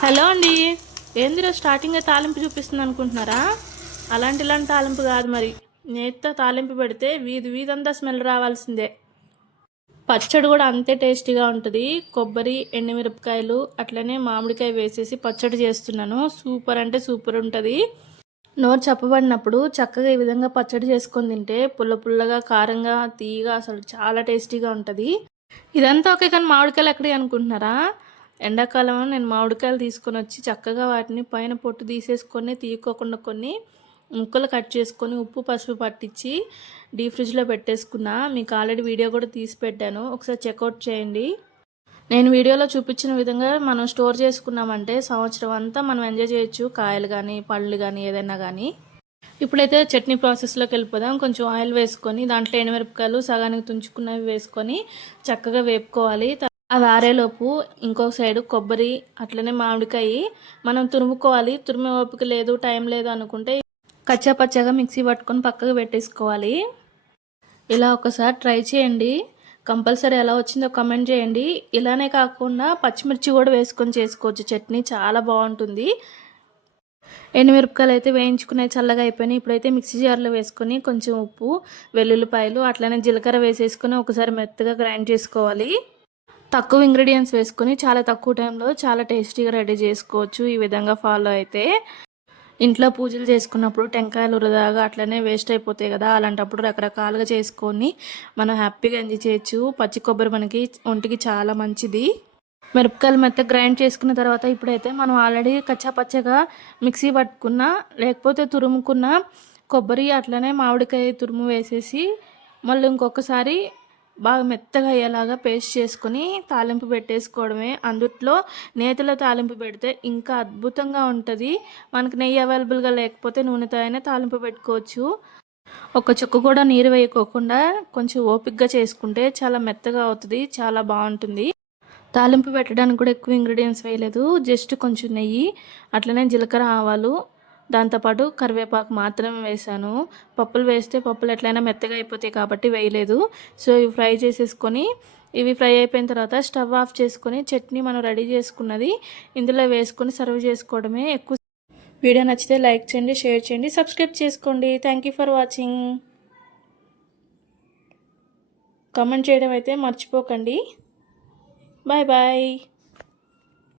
Hello అండి. ఏందిరో స్టార్టింగే తాలింపు చూపిస్తుంది అనుకుంటున్నారా? ఇలాంటి తాలింపు కాదు మరి. నేతితో తాలింపు పెడితే వీధంతా స్మెల్ రావాల్సిందే. పచ్చడి కూడా అంతే టేస్టీగా ఉంటుంది. కొబ్బరి, ఎండుమిరపకాయలు అట్లనే మామిడికాయ వేసేసి పచ్చడి చేస్తున్నాను. సూపర్ అంటే సూపర్ ఉంటుంది. నోరు చప్పబడినప్పుడు చక్కగా ఈ విధంగా పచ్చడి చేసుకొని తింటే పుల్ల పుల్లగా, కారంగా, తీయగా అసలు చాలా టేస్టీగా ఉంటుంది. ఇదంతా ఓకే, కానీ మామిడికాయలు ఎక్కడి అనుకుంటున్నారా? ఎండాకాలం నేను మామిడికాయలు తీసుకొని వచ్చి చక్కగా వాటిని పైన పొట్టు తీసేసుకొని తీయకోకుండా కొన్ని ముక్కలు కట్ చేసుకొని ఉప్పు పసుపు పట్టించి డీప్ ఫ్రిడ్జ్లో పెట్టేసుకున్నా. మీకు ఆల్రెడీ వీడియో కూడా తీసి పెట్టాను, ఒకసారి చెక్అవుట్ చేయండి. నేను వీడియోలో చూపించిన విధంగా మనం స్టోర్ చేసుకున్నామంటే సంవత్సరం అంతా మనం ఎంజాయ్ చేయొచ్చు, కాయలు కానీ పళ్ళు కానీ ఏదైనా కానీ. ఇప్పుడైతే చట్నీ ప్రాసెస్లోకి వెళ్ళిపోదాం. కొంచెం ఆయిల్ వేసుకొని దాంట్లో ఎండుమిరపకాయలు సగానికి తుంచుకున్నవి వేసుకొని చక్కగా వేపుకోవాలి. అవి ఆరేలోపు ఇంకో సైడు కొబ్బరి అట్లనే మామిడికాయ మనం తురుముకోవాలి. తురిమే ఓపిక లేదు, టైం లేదు అనుకుంటే కచ్చా పచ్చగా మిక్సీ పట్టుకొని పక్కకు పెట్టేసుకోవాలి. ఇలా ఒకసారి ట్రై చేయండి, కంపల్సరీ ఎలా వచ్చిందో కమెంట్ చేయండి. ఇలానే కాకుండా పచ్చిమిర్చి కూడా వేసుకొని చేసుకోవచ్చు చట్నీ, చాలా బాగుంటుంది. ఎండుమిరపకాయలు అయితే వేయించుకునే చల్లగా అయిపోయినాయి. ఇప్పుడైతే మిక్సీ జార్లో వేసుకొని కొంచెం ఉప్పు, వెల్లుల్లిపాయలు అట్లనే జీలకర్ర వేసేసుకొని ఒకసారి మెత్తగా గ్రైండ్ చేసుకోవాలి. తక్కువ ఇంగ్రీడియంట్స్ వేసుకొని చాలా తక్కువ టైంలో చాలా టేస్టీగా రెడీ చేసుకోవచ్చు. ఈ విధంగా ఫాలో అయితే ఇంట్లో పూజలు చేసుకున్నప్పుడు టెంకాయలు వృధాగా అట్లనే వేస్ట్ అయిపోతాయి కదా, అలాంటప్పుడు రకరకాలుగా చేసుకొని మనం హ్యాపీగా ఎంజాయ్ చేయొచ్చు. పచ్చి కొబ్బరి మనకి ఒంటికి చాలా మంచిది. మిరపకాయలు మెత్తగా గ్రైండ్ చేసుకున్న తర్వాత ఇప్పుడైతే మనం ఆల్రెడీ కచ్చా పచ్చగా మిక్సీ పట్టుకున్న లేకపోతే తురుముకున్న కొబ్బరి అట్లనే మామిడికాయ తురుము వేసేసి మళ్ళీ ఇంకొకసారి బాగా మెత్తగా అయ్యేలాగా పేస్ట్ చేసుకొని తాలింపు పెట్టేసుకోవడమే. అందుట్లో నేతిలో తాలింపు పెడితే ఇంకా అద్భుతంగా ఉంటుంది. మనకు నెయ్యి అవైలబుల్గా లేకపోతే నూనెతో అయినా తాలింపు పెట్టుకోవచ్చు. ఒక చుక్క కూడా నీరు వేయకోకుండా కొంచెం ఓపిక్గా చేసుకుంటే చాలా మెత్తగా అవుతుంది, చాలా బాగుంటుంది. తాలింపు పెట్టడానికి కూడా ఎక్కువ ఇంగ్రీడియంట్స్ వేయలేదు, జస్ట్ కొంచెం నెయ్యి అట్లనే జీలకర్ర ఆవాలు దాంతోపాటు కరివేపాకు మాత్రమే వేసాను. పప్పులు వేస్తే పప్పులు ఎట్లయినా మెత్తగా అయిపోతాయి కాబట్టి వేయలేదు. సో ఇవి ఫ్రై చేసేసుకొని ఇవి ఫ్రై అయిపోయిన తర్వాత స్టవ్ ఆఫ్ చేసుకొని చట్నీ మనం రెడీ చేసుకున్నది ఇందులో వేసుకొని సర్వ్ చేసుకోవడమే. ఎక్కువ వీడియో నచ్చితే లైక్ చేయండి, షేర్ చేయండి, సబ్స్క్రైబ్ చేసుకోండి. Thank you for watching. Comment చేయడం అయితే మర్చిపోకండి. Bye bye.